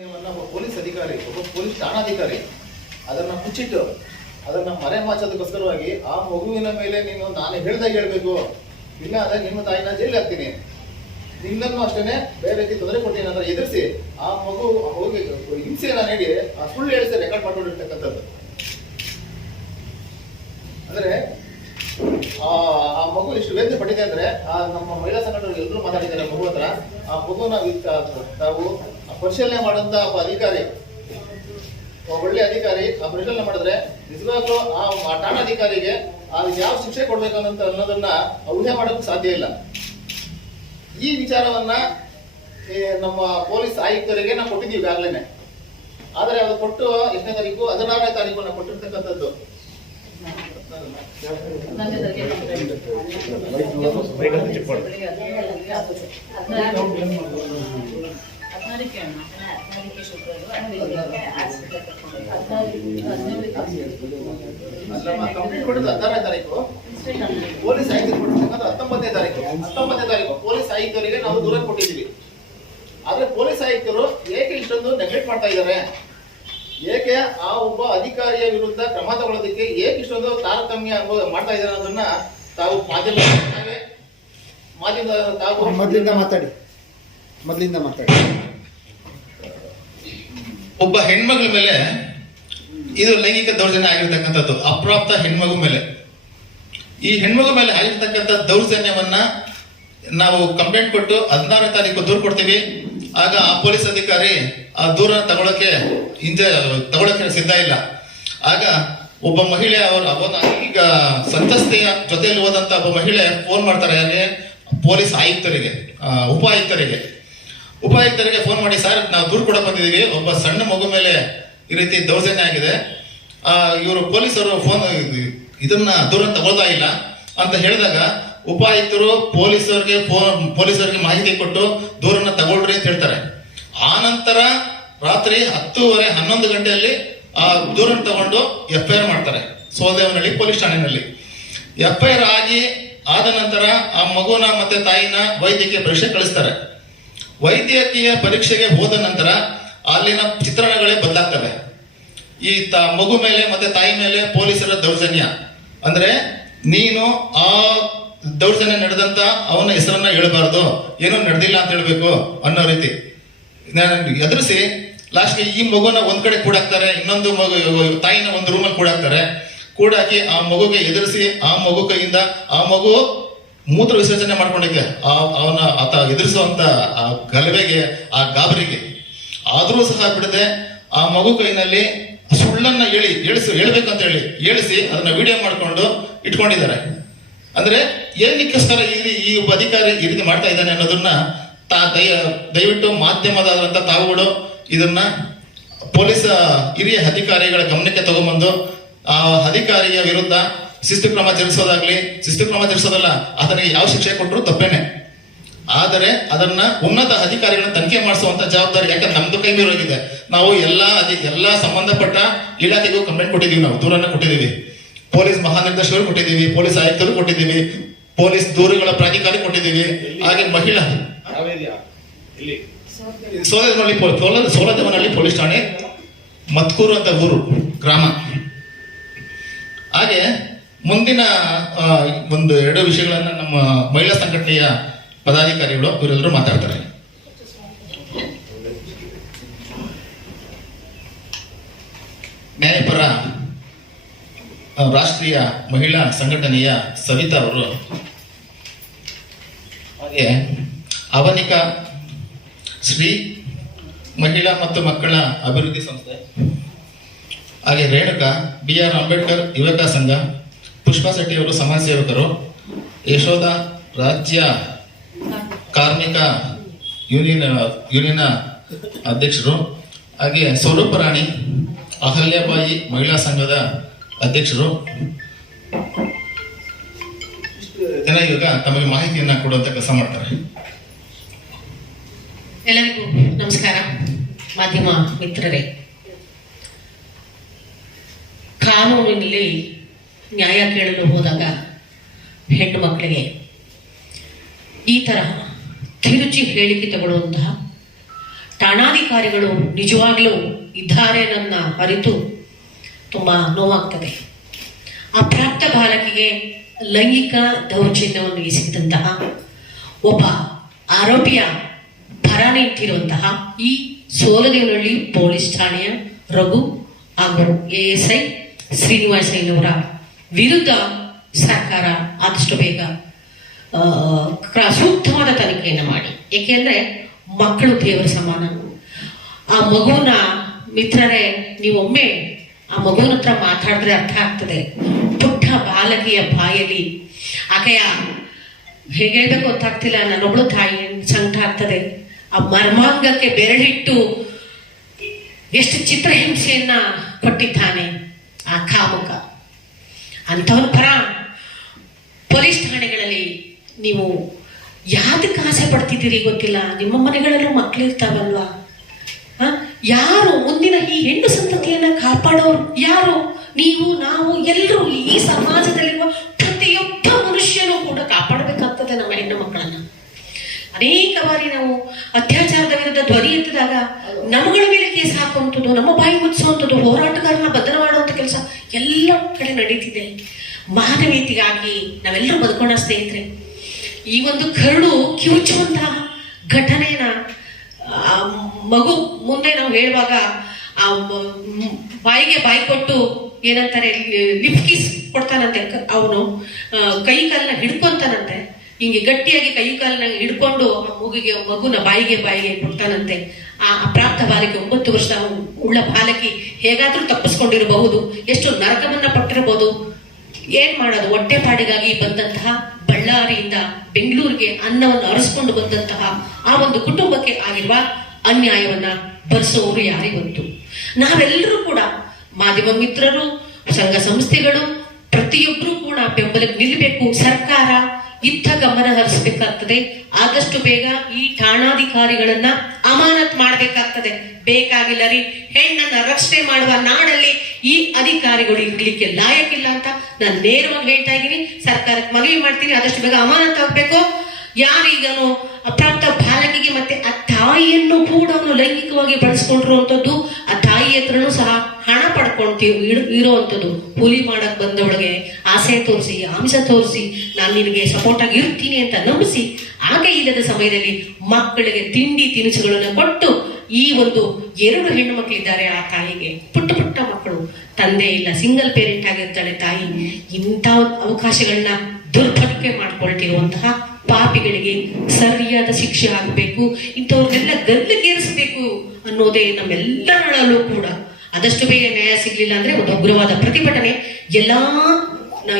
ಒಬ್ಬ ಪೊಲೀಸ್ ಅಧಿಕಾರಿ, ಒಬ್ಬ ಪೊಲೀಸ್ ಠಾಣಾಧಿಕಾರಿ ಅದನ್ನ ಮುಚ್ಚಿಟ್ಟು ಅದನ್ನ ಮರೆಮಾಚೋದಕ್ಕೋಸ್ಕರವಾಗಿ ಆ ಮಗುವಿನ ಮೇಲೆ ನೀನು ನಾನು ಹೇಳ್ದಾಗ ಹೇಳ್ಬೇಕು, ಇಲ್ಲ ಅಂದ್ರೆ ನಿಮ್ಮ ತಾಯಿನ ಜೈಲಿಗೆ ಹಾಕ್ತೀನಿ, ನಿನ್ನನ್ನು ಅಷ್ಟೇನೆ ಬೇರೆ ರೀತಿ ತೊಂದರೆ ಕೊಡ್ತೀನಿ ಅಂತ ಎದುರಿಸಿ ಆ ಮಗುವಿಗೆ ಹಿಂಸೆಯನ್ನ ನೀಡಿ ಆ ಸುಳ್ಳು ಹೇಳಿಸಿ ರೆಕಾರ್ಡ್ ಮಾಡ್ಕೊಂಡಿರ್ತಕ್ಕಂಥದ್ದು. ಅಂದ್ರೆ ಆ ಮಗು ಎಷ್ಟು ವೇದನೆ ಪಟ್ಟಿದೆ ಅಂದ್ರೆ ನಮ್ಮ ಮಹಿಳಾ ಸಂಘಟನೆಗಳು ಎಲ್ಲರೂ ಮಾತಾಡಿದ್ದಾರೆ ಮಗು ಹತ್ರ. ಆ ಮಗುನ ತಾವು ಪರಿಶೀಲನೆ ಮಾಡುವಂತ ಒಬ್ಬ ಅಧಿಕಾರಿ, ಒಳ್ಳೆ ಅಧಿಕಾರಿ ಆ ಪರಿಶೀಲನೆ ಮಾಡಿದ್ರೆ ನಿಜವಾಗ್ಲೂ ಆ ಠಾಣಾಧಿಕಾರಿಗೆ ಯಾವ ಶಿಕ್ಷೆ ಕೊಡ್ಬೇಕು ಅನ್ನೋದನ್ನ ಊಹೆ ಮಾಡೋದಕ್ಕೆ ಸಾಧ್ಯ ಇಲ್ಲ. ಈ ವಿಚಾರವನ್ನ ನಮ್ಮ ಪೊಲೀಸ್ ಆಯುಕ್ತರಿಗೆ ನಾವು ಕೊಟ್ಟಿದ್ದೀವಿ ಈಗಾಗಲೇ. ಆದ್ರೆ ಅದು ಕೊಟ್ಟು ಎಷ್ಟನೇ ತಾರೀಕು 16ನೇ ತಾರೀಕು ನಾವು ಕೊಟ್ಟಿರ್ತಕ್ಕಂಥದ್ದು. ಕಂಪ್ಲೇಂಟ್ ಕೊಟ್ಟಿದ್ದು 16ನೇ ತಾರೀಕು, ಪೊಲೀಸ್ ಆಯುಕ್ತರಿಗೆ ಕೊಟ್ಟಿರ್ತಕ್ಕಂಥ 19ನೇ ತಾರೀಕು ಪೊಲೀಸ್ ಆಯುಕ್ತರಿಗೆ ನಾವು ದೂರ ಕೊಟ್ಟಿದ್ದೀವಿ. ಆದ್ರೆ ಪೊಲೀಸ್ ಆಯುಕ್ತರು ಏಕೆ ಇಷ್ಟೊಂದು ನೆಗ್ಲೆಕ್ಟ್ ಮಾಡ್ತಾ ಇದ್ದಾರೆ, ಏಕೆ ಆ ಒಬ್ಬ ಅಧಿಕಾರಿಯ ವಿರುದ್ಧ ಕ್ರಮ ತಗೊಳ್ಳೋದಕ್ಕೆ ಏಕೆ ಇಷ್ಟೊಂದು ತಾರತಮ್ಯ ಮಾಡ್ತಾ ಇದ್ದಾರೆ ಅನ್ನೋದನ್ನ ತಾವು ಮೊದಲಿಂದ ಮಾತಾಡಿ. ಒಬ್ಬ ಹೆಣ್ಮಗಳ ಮೇಲೆ ಇದು ಲೈಂಗಿಕ ದೌರ್ಜನ್ಯ ಆಗಿರ್ತಕ್ಕಂಥದ್ದು, ಅಪ್ರಾಪ್ತ ಹೆಣ್ಮಗು ಮೇಲೆ. ಈ ಹೆಣ್ಮಗು ಮೇಲೆ ಆಗಿರ್ತಕ್ಕಂಥ ದೌರ್ಜನ್ಯವನ್ನ ನಾವು ಕಂಪ್ಲೇಂಟ್ ಕೊಟ್ಟು 16ನೇ ತಾರೀಕು ದೂರು ಕೊಡ್ತೀವಿ. ಆಗ ಆ ಪೊಲೀಸ್ ಅಧಿಕಾರಿ ಆ ದೂರ ತಗೊಳಕ್ಕೆ ಸಿದ್ಧ ಇಲ್ಲ. ಆಗ ಒಬ್ಬ ಮಹಿಳೆ ಈಗ ಸಂತ್ರಸ್ತೆಯ ಜೊತೆಯಲ್ಲಿ ಹೋದಂತ ಒಬ್ಬ ಮಹಿಳೆ ಫೋನ್ ಮಾಡ್ತಾರೆ ಯಾರಿಗೆ, ಪೊಲೀಸ್ ಆಯುಕ್ತರಿಗೆ, ಉಪ ಆಯುಕ್ತರಿಗೆ ಫೋನ್ ಮಾಡಿ, ಸರ್ ನಾವು ದೂರು ಕೊಡಕ್ ಬಂದಿದ್ದೀವಿ, ಒಬ್ಬ ಸಣ್ಣ ಮಗು ಮೇಲೆ ಈ ರೀತಿ ದೌರ್ಜನ್ಯ ಆಗಿದೆ, ಇವರು ಪೊಲೀಸರು ಇದನ್ನ ದೂರ ತಗೊಳ್ತಾ ಇಲ್ಲ ಅಂತ ಹೇಳಿದಾಗ ಉಪಾಯುಕ್ತರು ಪೊಲೀಸರಿಗೆ ಮಾಹಿತಿ ಕೊಟ್ಟು ದೂರನ್ನ ತಗೊಳ್ರಿ ಅಂತ ಹೇಳ್ತಾರೆ. ಆ ನಂತರ ರಾತ್ರಿ 10:30 11 ಗಂಟೆಯಲ್ಲಿ ಆ ದೂರನ್ನು ತಗೊಂಡು FIR ಮಾಡ್ತಾರೆ ಸೋಲದೇವನಹಳ್ಳಿ ಪೊಲೀಸ್ ಠಾಣೆಯಲ್ಲಿ. FIR ಆದ ನಂತರ ಆ ಮಗುನ ಮತ್ತೆ ತಾಯಿನ ವೈದ್ಯಕೀಯ ಪರೀಕ್ಷೆ ಕಳಿಸ್ತಾರೆ. ವೈದ್ಯಕೀಯ ಪರೀಕ್ಷೆಗೆ ಹೋದ ನಂತರ ಅಲ್ಲಿನ ಚಿತ್ರಣಗಳೇ ಬದಲಾಗ್ತವೆ. ಈ ಮಗು ಮೇಲೆ ಮತ್ತೆ ತಾಯಿ ಮೇಲೆ ಪೊಲೀಸರ ದೌರ್ಜನ್ಯ ಅಂದ್ರೆ, ನೀನು ಆ ದೌರ್ಜನ್ಯ ನಡೆದಂತ ಅವನ ಹೆಸರನ್ನ ಹೇಳಬಾರ್ದು, ಏನೋ ನಡೆದಿಲ್ಲ ಅಂತ ಹೇಳ್ಬೇಕು ಅನ್ನೋ ರೀತಿ ಎದುರಿಸಿ ಲಾಸ್ಟ್ಗೆ ಈ ಮಗುನ ಒಂದ್ ಕಡೆ ಕೂಡಾಕ್ತಾರೆ, ಇನ್ನೊಂದು ಮಗು ತಾಯಿನ ಒಂದು ರೂಮಲ್ಲಿ ಕೂಡಾಕಿ ಆ ಮಗುಗೆ ಎದುರಿಸಿ ಆ ಮಗು ಕೈಯಿಂದ ಆ ಮಗು ಮೂತ್ರ ವಿಸರ್ಜನೆ ಮಾಡ್ಕೊಂಡಿದ್ದೆ ಆತ ಎದುರಿಸುವಂತ ಆ ಗಲಭೆಗೆ, ಆ ಗಾಬರಿಗೆ. ಆದ್ರೂ ಸಹ ಬಿಡದೆ ಆ ಮಗು ಕೈನಲ್ಲಿ ಸುಳ್ಳನ್ನ ಹೇಳ್ಬೇಕಂತ ಹೇಳಿಸಿ ಅದನ್ನ ವಿಡಿಯೋ ಮಾಡ್ಕೊಂಡು ಇಟ್ಕೊಂಡಿದ್ದಾರೆ. ಅಂದ್ರೆ ಏನಕ್ಕೋಸ್ಕರ ಈ ಒಬ್ಬ ಅಧಿಕಾರಿ ಈ ರೀತಿ ಮಾಡ್ತಾ ಇದ್ದಾನೆ ಅನ್ನೋದನ್ನ ದಯವಿಟ್ಟು ಮಾಧ್ಯಮದಾದಂತ ತಾವುಗಳು ಇದನ್ನ ಪೊಲೀಸ್ ಹಿರಿಯ ಅಧಿಕಾರಿಗಳ ಗಮನಕ್ಕೆ ತಗೊಂಡ್ಬಂದು ಆ ಅಧಿಕಾರಿಯ ವಿರುದ್ಧ ಶಿಸ್ತು ಕ್ರಮ ಜರುಗಿಸೋದಲ್ಲ, ಆತನಿಗೆ ಯಾವ ಶಿಕ್ಷೆ ಕೊಟ್ಟರು ತಪ್ಪೇನೆ. ಆದರೆ ಅದನ್ನ ಉನ್ನತ ಅಧಿಕಾರಿಗಳನ್ನ ತನಿಖೆ ಮಾಡಿಸುವಂತ ಜವಾಬ್ದಾರಿ, ಯಾಕಂದ್ರೆ ನಮ್ದು ಕೈ ಮೀರೋಗಿದೆ. ನಾವು ಎಲ್ಲಾ ಸಂಬಂಧಪಟ್ಟ ಇಲಾಖೆಗೂ ಕಂಪ್ಲೇಂಟ್ ಕೊಟ್ಟಿದ್ದೀವಿ, ನಾವು ದೂರನ್ನ ಕೊಟ್ಟಿದ್ದೀವಿ, ಪೊಲೀಸ್ ಮಹಾನಿರ್ದೇಶಕರು ಕೊಟ್ಟಿದ್ದೀವಿ, ಪೊಲೀಸ್ ಆಯುಕ್ತರು ಕೊಟ್ಟಿದ್ದೀವಿ, ಪೊಲೀಸ್ ದೂರುಗಳ ಪ್ರಾಧಿಕಾರಿ ಕೊಟ್ಟಿದ್ದೀವಿ. ಹಾಗೆ ಮಹಿಳಾ ಸೋಲದೇವನಹಳ್ಳಿ ಪೊಲೀಸ್ ಠಾಣೆ, ಮತ್ಕೂರು ಅಂತ ಊರು ಗ್ರಾಮ. ಹಾಗೆ ಮುಂದಿನ 1-2 ವಿಷಯಗಳನ್ನ ನಮ್ಮ ಮಹಿಳಾ ಸಂಘಟನೆಯ ಪದಾಧಿಕಾರಿಗಳು ಇವರೆಲ್ಲರೂ ಮಾತಾಡ್ತಾರೆ. ನ್ಯಾಯಪರ ರಾಷ್ಟ್ರೀಯ ಮಹಿಳಾ ಸಂಘಟನೆಯ ಸವಿತಾ ಅವರು, ಹಾಗೆ ಅವನಿಕಾ ಶ್ರೀ ಮಹಿಳಾ ಮತ್ತು ಮಕ್ಕಳ ಅಭಿವೃದ್ಧಿ ಸಂಸ್ಥೆ, ಹಾಗೆ ರೇಣುಕಾ BR ಅಂಬೇಡ್ಕರ್ ಯುವಕ ಸಂಘ, ಪುಷ್ಪಾ ಶೆಟ್ಟಿ ಅವರು ಸಮಾಜ ಸೇವಕರು, ಯಶೋಧ ರಾಜ್ಯ ಕಾರ್ಮಿಕ ಯೂನಿಯನ್ ಅಧ್ಯಕ್ಷರು, ಹಾಗೆ ಸ್ವರೂಪ ರಾಣಿ ಅಹಲ್ಯಾಬಾಯಿ ಮಹಿಳಾ ಸಂಘದ ಅಧ್ಯಕ್ಷರು ಜನ ಇವಾಗ ತಮಗೆ ಮಾಹಿತಿಯನ್ನ ಕೊಡುವಂತ ಕೆಲಸ ಮಾಡ್ತಾರೆ. ಎಲ್ಲರಿಗೂ ನಮಸ್ಕಾರ. ಮಾಧ್ಯಮ ಮಿತ್ರರೇ, ಕಾನೂನಿನಲ್ಲಿ ನ್ಯಾಯ ಕೇಳಲು ಹೋದಾಗ ಹೆಣ್ಣು ಮಕ್ಕಳಿಗೆ ಈ ತರಹ ತಿರುಚಿ ಹೇಳಿಕೆ ತಗೊಳ್ಳುವಂತಹ ಠಾಣಾಧಿಕಾರಿಗಳು ನಿಜವಾಗ್ಲೂ ಇದ್ದಾರೆ ನನ್ನ ಅರಿತು ತುಂಬ ನೋವಾಗ್ತದೆ. ಅಪ್ರಾಪ್ತ ಬಾಲಕಿಗೆ ಲೈಂಗಿಕ ದೌರ್ಜನ್ಯವನ್ನು ಎಸಗಿದಂತಹ ಒಬ್ಬ ಆರೋಪಿಯ ಪರ ನಿಂತಿರುವಂತಹ ಈ ಸೋಲದೇವನಹಳ್ಳಿ ಪೊಲೀಸ್ ಠಾಣೆಯ ರಘು ಹಾಗೂ ASI ಶ್ರೀನಿವಾಸಯ್ಯನವರ ವಿರುದ್ಧ ಸರ್ಕಾರ ಆದಷ್ಟು ಬೇಗ ಸೂಕ್ತವಾದ ತನಿಖೆಯನ್ನು ಮಾಡಿ. ಏಕೆಂದ್ರೆ ಮಕ್ಕಳು ದೇವರ ಸಮಾನ. ಆ ಮಗುವಿನ ಮಿತ್ರರೇ, ನೀವೊಮ್ಮೆ ಆ ಮಗುವಿನ ಹತ್ರ ಮಾತಾಡಿದ್ರೆ ಅರ್ಥ ಆಗ್ತದೆ. ಪುಟ್ಟ ಬಾಲಕಿಯ ಬಾಯಲ್ಲಿ ಆಕೆಯ ಹೇಗೆ ಹೇಳ್ಬೇಕು ಗೊತ್ತಾಗ್ತಿಲ್ಲ. ನನ್ನೊಬ್ಳು ತಾಯಿ ಸಂಕಟ ಆಗ್ತದೆ. ಆ ಮರ್ಮಾಂಗಕ್ಕೆ ಬೆರಳಿಟ್ಟು ಎಷ್ಟು ಚಿತ್ರಹಿಂಸೆಯನ್ನ ಕೊಟ್ಟಿದ್ದಾನೆ ಆ ಕಾಮುಕ. ಅಂಥವನ ಪರ ಪೊಲೀಸ್ ಠಾಣೆಗಳಲ್ಲಿ ನೀವು ಯಾವ್ದಕ್ಕೆ ಆಸೆ ಪಡ್ತಿದ್ದೀರಿ ಗೊತ್ತಿಲ್ಲ. ನಿಮ್ಮ ಮನೆಗಳಲ್ಲೂ ಮಕ್ಕಳಿರ್ತಾವಲ್ವಾ? ಯಾರು ಮುಂದಿನ ಈ ಹೆಣ್ಣು ಸಂತತಿಯನ್ನ ಕಾಪಾಡೋರು ಯಾರು? ನೀವು, ನಾವು, ಎಲ್ಲರೂ ಈ ಸಮಾಜದಲ್ಲಿರುವ ಪ್ರತಿಯೊಬ್ಬ ಮನುಷ್ಯನೂ ಕೂಡ ಕಾಪಾಡಬೇಕಾಗ್ತದೆ ನಮ್ಮ ಹೆಣ್ಣು ಮಕ್ಕಳನ್ನ. ಅನೇಕ ಬಾರಿ ನಾವು ಅತ್ಯಾಚಾರದ ವಿರುದ್ಧ ಧ್ವನಿ ಎತ್ತಿದಾಗ ನಮ್ಮಗಳ ಮೇಲೆ ಕೇಸ್ ಹಾಕುವಂಥದ್ದು, ನಮ್ಮ ಬಾಯಿ ಮುಚ್ಚಿಸುವಂಥದ್ದು, ಹೋರಾಟಗಾರನ ಬಂಧನ ಮಾಡುವಂಥ ಕೆಲಸ ಎಲ್ಲ ಕಡೆ ನಡೀತಿದೆ. ಮಾನವೀಯತೆಗಾಗಿ ನಾವೆಲ್ಲರೂ ಬದುಕೋಣ ಸ್ನೇಹಿತರೆ. ಈ ಒಂದು ಕರುಳು ಕಿವುಚುವಂತಹ ಘಟನೆನ ಮಗು ಮುಂದೆ ನಾವು ಹೇಳುವಾಗ ಆ ಬಾಯಿಗೆ ಬಾಯಿ ಕೊಟ್ಟು ಏನಂತಾರೆ, ಲಿಪ್ ಕಿಸ್ ಕೊಡ್ತಾನಂತೆ. ಅವನು ಕೈ ಕಾಲನ್ನ ಹಿಡ್ಕೊಂತಾನಂತೆ. ಹಿಂಗೆ ಗಟ್ಟಿಯಾಗಿ ಕೈ ಕಾಲನ್ನ ಹಿಡ್ಕೊಂಡು ಮಗುನ ಬಾಯಿಗೆ ಕೊಡ್ತಾನಂತೆ. ಆ ಅಪ್ರಾಪ್ತ ಬಾಲಕಿ 9 ವರ್ಷ ಉಳ್ಳ ಬಾಲಕಿ ಹೇಗಾದ್ರೂ ತಪ್ಪಿಸ್ಕೊಂಡಿರಬಹುದು, ಎಷ್ಟು ನರಕವನ್ನ ಪಟ್ಟಿರಬಹುದು. ಏನ್ ಮಾಡೋದು? ಹೊಟ್ಟೆಪಾಡಿಗಾಗಿ ಬಂದಂತಹ ಬಳ್ಳಾರಿಯಿಂದ ಬೆಂಗಳೂರಿಗೆ ಅನ್ನವನ್ನು ಅರಸ್ಕೊಂಡು ಬಂದಂತಹ ಆ ಒಂದು ಕುಟುಂಬಕ್ಕೆ ಆಗಿರುವ ಅನ್ಯಾಯವನ್ನ ಭರಿಸುವವರು ಯಾರಿಗೊತ್ತು? ನಾವೆಲ್ಲರೂ ಕೂಡ ಮಾಧ್ಯಮ ಮಿತ್ರರು, ಸಂಘ ಸಂಸ್ಥೆಗಳು, ಪ್ರತಿಯೊಬ್ಬರು ಕೂಡ ಬೆಂಬಲಕ್ಕೆ ನಿಲ್ಲಬೇಕು. ಸರ್ಕಾರ ಇತ್ತ ಗಮನ ಹರಿಸಬೇಕಾಗ್ತದೆ. ಆದಷ್ಟು ಬೇಗ ಈ ಠಾಣಾಧಿಕಾರಿಗಳನ್ನ ಅಮಾನತ್ ಮಾಡಬೇಕಾಗ್ತದೆ. ಬೇಕಾಗಿಲ್ಲ ರೀ, ಹೆಣ್ಣನ್ನ ರಕ್ಷಣೆ ಮಾಡುವ ನಾಡಲ್ಲಿ ಈ ಅಧಿಕಾರಿಗಳು ಇರ್ಲಿಕ್ಕೆ ಲಾಯಕ್ಕಿಲ್ಲ ಅಂತ ನಾನು ನೇರವಾಗಿ ಹೇಳ್ತಾ ಇದ್ದೀನಿ. ಸರ್ಕಾರಕ್ಕೆ ಮನವಿ ಮಾಡ್ತೀನಿ, ಆದಷ್ಟು ಬೇಗ ಅಮಾನತ್ ಆಗ್ಬೇಕು. ಯಾರೀಗನು ಅಪ್ರಾಪ್ತ ಬಾಲಕಿಗೆ ಮತ್ತೆ ಆ ತಾಯಿಯನ್ನು ಕೂಡ ಅವನು ಲೈಂಗಿಕವಾಗಿ ಬಳಸ್ಕೊಂಡಿರುವಂತದ್ದು, ಆ ತಾಯಿ ಹತ್ರನೂ ಸಹ ಹಣ ಪಡ್ಕೊಂತೀವಿ ಇರುವಂಥದ್ದು. ಹುಲಿ ಮಾಡಕ್ ಬಂದವಳಿಗೆ ಆಸೆ ತೋರಿಸಿ, ಆಮಿಷ ತೋರಿಸಿ, ನಾನು ನಿನಗೆ ಸಪೋರ್ಟ್ ಆಗಿ ಇರ್ತೀನಿ ಅಂತ ನಂಬಿಸಿ, ಆಗ ಇಲ್ಲದ ಸಮಯದಲ್ಲಿ ಮಕ್ಕಳಿಗೆ ತಿಂಡಿ ತಿನಿಸುಗಳನ್ನು ಕೊಟ್ಟು, ಈ ಒಂದು 2 ಹೆಣ್ಣು ಮಕ್ಕಳಿದ್ದಾರೆ ಆ ತಾಯಿಗೆ, ಪುಟ್ಟ ಮಕ್ಕಳು, ತಂದೆ ಇಲ್ಲ, ಸಿಂಗಲ್ ಪೇರೆಂಟ್ ಆಗಿರ್ತಾಳೆ ತಾಯಿ. ಇಂಥ ಅವಕಾಶಗಳನ್ನ ದುರ್ಬಳಕೆ ಮಾಡ್ಕೊಳ್ತಿರುವಂತಹ ಪಾಪಿಗಳಿಗೆ ಸರಿಯಾದ ಶಿಕ್ಷೆ ಆಗಬೇಕು. ಇಂಥವ್ರನ್ನೆಲ್ಲ ಗಲ್ಲಿಗೇರಿಸಬೇಕು ಅನ್ನೋದೇ ನಮ್ಮೆಲ್ಲರಲ್ಲೂ ಕೂಡ. ಆದಷ್ಟು ಬೇಗ ನ್ಯಾಯ ಸಿಗ್ಲಿಲ್ಲ ಅಂದ್ರೆ ಒಂದು ಉಗ್ರವಾದ ಪ್ರತಿಭಟನೆ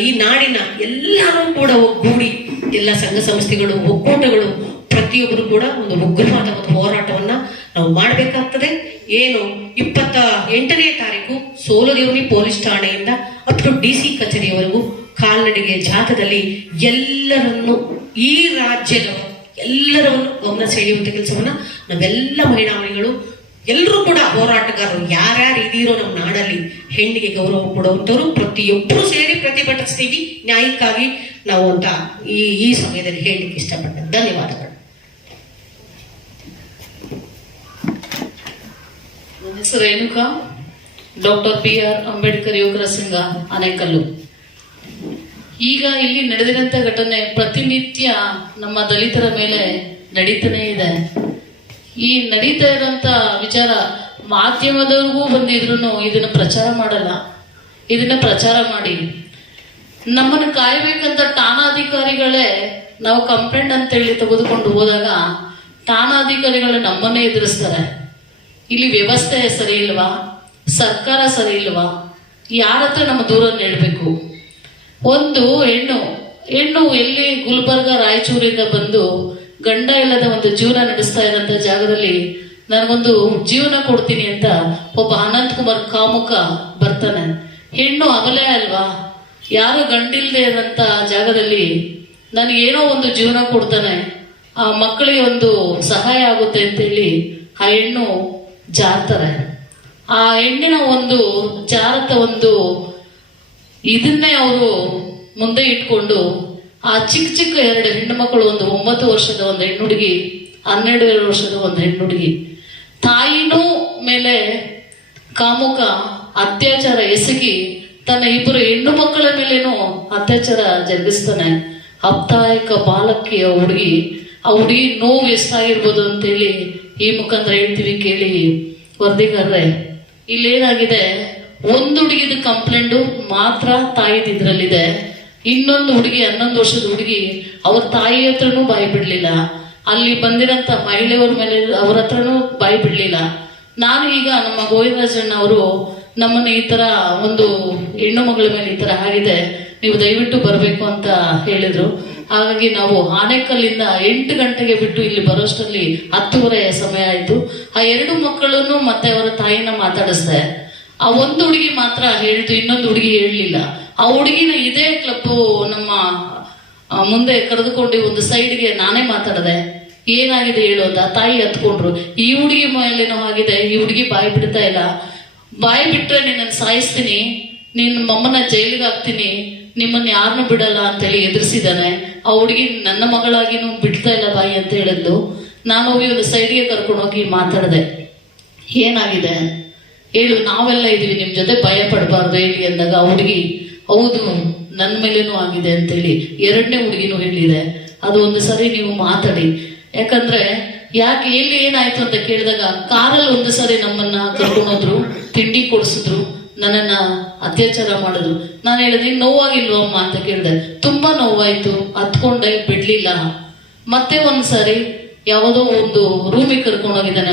ಈ ನಾಡಿನ ಎಲ್ಲರೂ ಕೂಡ ಒಗ್ಗೂಡಿ, ಎಲ್ಲ ಸಂಘ ಸಂಸ್ಥೆಗಳು, ಒಕ್ಕೂಟಗಳು, ಪ್ರತಿಯೊಬ್ಬರು ಕೂಡ ಒಂದು ಉಗ್ರವಾದ ಒಂದು ಹೋರಾಟವನ್ನ ನಾವು ಮಾಡಬೇಕಾಗ್ತದೆ. ಏನು 28ನೇ ತಾರೀಕು ಸೋಲದೇವನಿ ಪೊಲೀಸ್ ಠಾಣೆಯಿಂದ ಅಪ್ ಟು DC ಕಚೇರಿಯವರೆಗೂ ಕಾಲ್ನಡಿಗೆ ಜಾಥಾದಲ್ಲಿ ಎಲ್ಲರನ್ನು, ಈ ರಾಜ್ಯದ ಎಲ್ಲರನ್ನು ಗಮನ ಸೆಳೆಯುವಂತ ಕೆಲಸವನ್ನ ನಾವೆಲ್ಲ ಮಹಿಳಾಮಣಿಗಳು ಎಲ್ಲರೂ ಕೂಡ ಹೋರಾಟಗಾರರು ಯಾರ್ಯಾರು ಇದೀರೋ ನಮ್ಮ ನಾಡಲ್ಲಿ ಹೆಣ್ಣಿಗೆ ಗೌರವ ಕೊಡುವಂಥವ್ರು ಪ್ರತಿಯೊಬ್ಬರು ಸೇರಿ ಪ್ರತಿಭಟಿಸ್ತೀವಿ ನ್ಯಾಯಕ್ಕಾಗಿ ನಾವು ಅಂತ ಈ ಸಮಯದಲ್ಲಿ ಹೇಳಲಿಕ್ಕೆ ಇಷ್ಟಪಡ್ತೇನೆ. ಧನ್ಯವಾದಗಳು. ನನ್ನ ಹೆಸರು ರೇಣುಕಾ, ಡಾಕ್ಟರ್ BR ಅಂಬೇಡ್ಕರ್ ಯುವಕರ ಸಂಘ ಆನೇಕಲ್ಲು. ಈಗ ಇಲ್ಲಿ ನಡೆದಿರಂತ ಘಟನೆ ಪ್ರತಿನಿತ್ಯ ನಮ್ಮ ದಲಿತರ ಮೇಲೆ ನಡೀತಾನೆ ಇದೆ. ಈ ನಡೀತಾ ಇರೋಂಥ ವಿಚಾರ ಮಾಧ್ಯಮದವ್ರಿಗೂ ಬಂದಿದ್ರು ಇದನ್ನ ಪ್ರಚಾರ ಮಾಡಲ್ಲ. ಇದನ್ನ ಪ್ರಚಾರ ಮಾಡಿ ನಮ್ಮನ್ನು ಕಾಯ್ಬೇಕಂತ ಠಾಣಾಧಿಕಾರಿಗಳೇ, ನಾವು ಕಂಪ್ಲೇಂಟ್ ಅಂತೇಳಿ ತೆಗೆದುಕೊಂಡು ಹೋದಾಗ ಠಾಣಾಧಿಕಾರಿಗಳು ನಮ್ಮನ್ನೇ ಎದುರಿಸ್ತಾರೆ. ಇಲ್ಲಿ ವ್ಯವಸ್ಥೆ ಸರಿ ಇಲ್ವಾ? ಸರ್ಕಾರ ಸರಿ ಇಲ್ವಾ? ಯಾರ ಹತ್ರ ನಮ್ಮ ದೂರನ್ನು ಹೇಳ್ಬೇಕು? ಒಂದು ಹೆಣ್ಣು ಎಲ್ಲಿ ಗುಲ್ಬರ್ಗ, ರಾಯಚೂರಿಂದ ಬಂದು ಗಂಡ ಇಲ್ಲದ ಒಂದು ಜೀವನ ನಡೆಸ್ತಾ ಇರೋಂಥ ಜಾಗದಲ್ಲಿ ನನಗೊಂದು ಜೀವನ ಕೊಡ್ತೀನಿ ಅಂತ ಒಬ್ಬ ಅನಂತ್ ಕುಮಾರ್ ಕಾಮುಕ ಬರ್ತಾನೆ. ಹೆಣ್ಣು ಅಬಲೆ ಅಲ್ವಾ? ಯಾರು ಗಂಡಿಲ್ದೇ ಇರೋಂಥ ಜಾಗದಲ್ಲಿ ನನಗೇನೋ ಒಂದು ಜೀವನ ಕೊಡ್ತಾನೆ, ಆ ಮಕ್ಕಳಿಗೆ ಒಂದು ಸಹಾಯ ಆಗುತ್ತೆ ಅಂತೇಳಿ ಆ ಹೆಣ್ಣು ಜಾರ್ತಾರೆ. ಆ ಹೆಣ್ಣಿನ ಒಂದು ಜಾರತ ಒಂದು ಇದನ್ನೇ ಅವರು ಮುಂದೆ ಇಟ್ಕೊಂಡು ಆ ಚಿಕ್ಕ 2 ಹೆಣ್ಣು ಮಕ್ಕಳು, ಒಂದು 9 ವರ್ಷದ ಒಂದು ಹೆಣ್ಣು ಹುಡುಗಿ, 12 ವರ್ಷದ ಒಂದು ಹೆಣ್ಣು ಹುಡುಗಿ, ತಾಯಿನೂ ಮೇಲೆ ಕಾಮುಕ ಅತ್ಯಾಚಾರ ಎಸಗಿ ತನ್ನ ಇಬ್ಬರು ಹೆಣ್ಣು ಮಕ್ಕಳ ಮೇಲೇನೂ ಅತ್ಯಾಚಾರ ಜರುಗಿಸ್ತಾನೆ. ಅಪ್ತಾಯಕ ಬಾಲಕಿಯ ಹುಡುಗಿ, ಆ ಹುಡುಗಿ ನೋವು ಎಷ್ಟಾಗಿರ್ಬೋದು ಅಂತೇಳಿ ಈ ಮುಖಾಂತರ ಹೇಳ್ತೀವಿ ಕೇಳಿ ವರದಿಗಾರರೇ. ಇಲ್ಲೇನಾಗಿದೆ, ಒಂದು ಹುಡುಗಿದ ಕಂಪ್ಲೇಂಟು ಮಾತ್ರ ತಾಯಿದ ಇದ್ರಲ್ಲಿದೆ. ಇನ್ನೊಂದು ಹುಡುಗಿ 11 ವರ್ಷದ ಹುಡುಗಿ ಅವ್ರ ತಾಯಿ ಹತ್ರನೂ ಬಾಯಿ ಬಿಡ್ಲಿಲ್ಲ. ಅಲ್ಲಿ ಬಂದಿರಂತ ಮಹಿಳೆಯವ್ರ ಮೇಲೆ ಅವ್ರ ಹತ್ರನೂ ಬಾಯಿ ಬಿಡ್ಲಿಲ್ಲ. ನಾನು ಈಗ ನಮ್ಮ ಗೋವಿಂದರಾಜಣ್ಣ ಅವರು ನಮ್ಮನ್ನ ಈ ತರ ಒಂದು ಹೆಣ್ಣು ಮಗಳ ಮೇಲೆ ಈ ತರ ಆಗಿದೆ, ನೀವು ದಯವಿಟ್ಟು ಬರಬೇಕು ಅಂತ ಹೇಳಿದ್ರು. ಹಾಗಾಗಿ ನಾವು ಆನೇಕಲ್ಲಿಂದ 8 ಗಂಟೆಗೆ ಬಿಟ್ಟು ಇಲ್ಲಿ ಬರೋಷ್ಟರಲ್ಲಿ 10:30 ಸಮಯ ಆಯ್ತು. ಆ 2 ಮಕ್ಕಳನ್ನು ಮತ್ತೆ ಅವರ ತಾಯಿನ ಮಾತಾಡಿಸ್ದೆ. ಆ ಒಂದು ಹುಡುಗಿ ಮಾತ್ರ ಹೇಳಿತು, ಇನ್ನೊಂದು ಹುಡುಗಿ ಹೇಳಲಿಲ್ಲ. ಆ ಹುಡುಗಿನ ಇದೇ ಕ್ಲಬ್ ನಮ್ಮ ಮುಂದೆ ಕರೆದುಕೊಂಡು ಒಂದು ಸೈಡ್ಗೆ ನಾನೇ ಮಾತಾಡಿದೆ. ಏನಾಗಿದೆ ಹೇಳೋದ, ತಾಯಿ ಹತ್ಕೊಂಡ್ರು. ಈ ಹುಡುಗಿ ಮೇಲೇನೋ ಆಗಿದೆ, ಈ ಹುಡುಗಿ ಬಾಯಿ ಬಿಡ್ತಾ ಇಲ್ಲ. ಬಾಯಿ ಬಿಟ್ರೆ ನಿನ್ನನ್ನು ಸಾಯಿಸ್ತೀನಿ, ನಿನ್ನ ಮಮ್ಮನ ಜೈಲಿಗೆ ಹಾಕ್ತೀನಿ, ನಿಮ್ಮನ್ನ ಯಾರನ್ನೂ ಬಿಡಲ್ಲ ಅಂತೇಳಿ ಎದುರಿಸಿದಾನೆ. ಆ ಹುಡುಗಿ ನನ್ನ ಮಗಳಾಗಿನೂ ಬಿಡ್ತಾ ಇಲ್ಲ ಬಾಯಿ ಅಂತ ಹೇಳಿದ್ಲು. ನಾನು ಹೋಗಿ ಒಂದು ಸೈಡ್ಗೆ ಕರ್ಕೊಂಡು ಹೋಗಿ ಮಾತಾಡಿದೆ. ಏನಾಗಿದೆ ಹೇಳು, ನಾವೆಲ್ಲ ಇದೀವಿ ನಿಮ್ ಜೊತೆ, ಭಯ ಪಡಬಾರ್ದು ಹೇಳಿ ಅಂದಾಗ ಆ ಹುಡುಗಿ ಹೌದು ನನ್ನ ಮೇಲೇನೂ ಆಗಿದೆ ಅಂತೇಳಿ 2ನೇ ಹುಡುಗಿನೂ ಹೇಳಿದೆ. ಅದು ಒಂದು ಸರಿ ನೀವು ಮಾತಾಡಿ, ಯಾಕಂದ್ರೆ ಯಾಕೆ ಎಲ್ಲಿ ಏನಾಯ್ತು ಅಂತ ಕೇಳಿದಾಗ ಕಾರಲ್ಲಿ ಒಂದು ಸರಿ ನಮ್ಮನ್ನ ಕರ್ಕೊಂಡೋದ್ರು, ತಿಂಡಿ ಕೊಡಿಸಿದ್ರು, ನನ್ನನ್ನ ಅತ್ಯಾಚಾರ ಮಾಡಿದ್ರು. ನಾನು ಹೇಳಿದೆ ನೋವಾಗಿಲ್ವಮ್ಮ ಅಂತ ಕೇಳಿದೆ. ತುಂಬಾ ನೋವಾಯ್ತು, ಹತ್ಕೊಂಡೆ, ಬಿಡ್ಲಿಲ್ಲ. ಮತ್ತೆ ಒಂದ್ಸರಿ ಯಾವುದೋ ಒಂದು ರೂಮಿಗೆ ಕರ್ಕೊಂಡೋಗಿದ್ದಾನೆ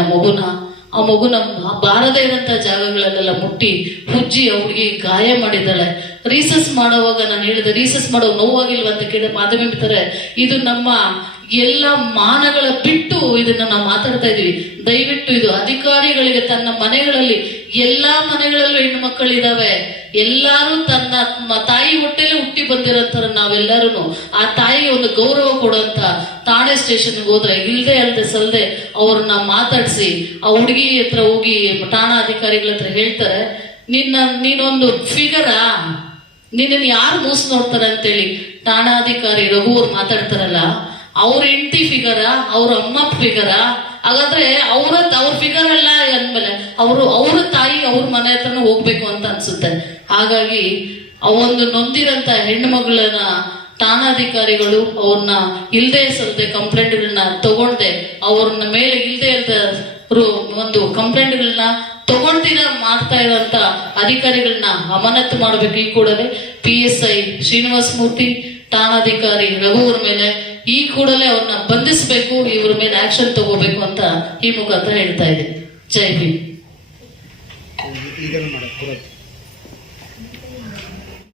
ಆ ಮಗುನ ಬಾರದೇ ಇರೋಂಥ ಜಾಗಗಳಲ್ಲೆಲ್ಲ ಮುಟ್ಟಿ ಹುಜ್ಜಿ ಅವ್ರಿಗೆ ಗಾಯ ಮಾಡಿದ್ದಾಳೆ. ರೀಸರ್ಚ್ ಮಾಡೋವಾಗ ನಾನು ಹೇಳಿದೆ, ರೀಸರ್ಚ್ ಮಾಡೋ ನೋವಾಗಿಲ್ವ ಅಂತ ಕೇಳಿ ಮಾಧ್ಯಮಿತಾರೆ. ಇದು ನಮ್ಮ ಎಲ್ಲ ಮಾನಗಳ ಬಿಟ್ಟು ಇದನ್ನ ನಾವು ಮಾತಾಡ್ತಾ ಇದೀವಿ. ದಯವಿಟ್ಟು ಇದು ಅಧಿಕಾರಿಗಳಿಗೆ, ತನ್ನ ಮನೆಗಳಲ್ಲಿ ಎಲ್ಲಾ ಮನೆಗಳಲ್ಲೂ ಹೆಣ್ಣು ಮಕ್ಕಳಿದಾವೆ, ಎಲ್ಲಾರು ತನ್ನ ತಾಯಿ ಹೊಟ್ಟೆಲೆ ಹುಟ್ಟಿ ಬಂದಿರೋಂಥರ ನಾವೆಲ್ಲರೂ ಆ ತಾಯಿಗೆ ಒಂದು ಗೌರವ ಕೊಡುವಂತ ಠಾಣೆ ಸ್ಟೇಷನ್ಗೆ ಹೋದ್ರೆ ಇಲ್ದೆ ಅಲ್ದೆ ಸಲ್ದೆ ಅವ್ರನ್ನ ಮಾತಾಡಿಸಿ ಆ ಹುಡುಗಿ ಹತ್ರ ಹೋಗಿ ಠಾಣಾ ಅಧಿಕಾರಿಗಳ ಹತ್ರ ಹೇಳ್ತಾರೆ, ನೀನೊಂದು ಫಿಗರಾ, ನಿನ್ನನ್ನು ಯಾರು ಮೂಸ್ ನೋಡ್ತಾರೆ ಅಂತೇಳಿ ಠಾಣಾಧಿಕಾರಿ ರಘು ಅವ್ರು ಮಾತಾಡ್ತಾರಲ್ಲ, ಅವ್ರ ಹೆಂಡತಿ ಫಿಗರ, ಅವ್ರ ಅಮ್ಮ ಫಿಗರ. ಹಾಗಾದ್ರೆ ಅವ್ರ ಫಿಗರ್ ಅಲ್ಲ ಅಂದ್ಮೇಲೆ ಅವ್ರ ತಾಯಿ ಅವ್ರ ಮನೆ ಹತ್ರನೂ ಹೋಗ್ಬೇಕು ಅಂತ ಅನ್ಸುತ್ತೆ. ಹಾಗಾಗಿ ಅವೊಂದು ನೊಂದಿರಂತ ಹೆಣ್ಣು ಮಗಳನ್ನ ಠಾಣಾಧಿಕಾರಿಗಳು ಅವ್ರನ್ನ ಇಲ್ದೇ ಸಲ್ದೆ ಕಂಪ್ಲೇಂಟ್ಗಳನ್ನ ತಗೊಂಡೆ, ಅವ್ರನ್ನ ಮೇಲೆ ಇಲ್ದೇ ಇಲ್ದ ಒಂದು ಕಂಪ್ಲೇಂಟ್ಗಳನ್ನ ತಗೊಳ್ತೀರ ಮಾಡ್ತಾ ಇರೋಂತ ಅಧಿಕಾರಿಗಳನ್ನ ಅಮಾನತು ಮಾಡಬೇಕು. ಈ ಕೂಡಲೇ PSI ಶ್ರೀನಿವಾಸ ಮೂರ್ತಿ, ಠಾಣಾಧಿಕಾರಿ ರಘು ಅವ್ರ ಮೇಲೆ ಈ ಕೂಡಲೇ ಅವ್ರನ್ನ ಬಂಧಿಸಬೇಕು, ಇವ್ರ ಮೇಲೆ ಆಕ್ಷನ್ ತಗೋಬೇಕು ಅಂತ ಈ ಮುಖಾಂತರ ಹೇಳ್ತಾ ಇದ್ದೀನಿ. ಜೈ ಭೀಮ್. ಈಗಲೂ ಮಾಡೋದು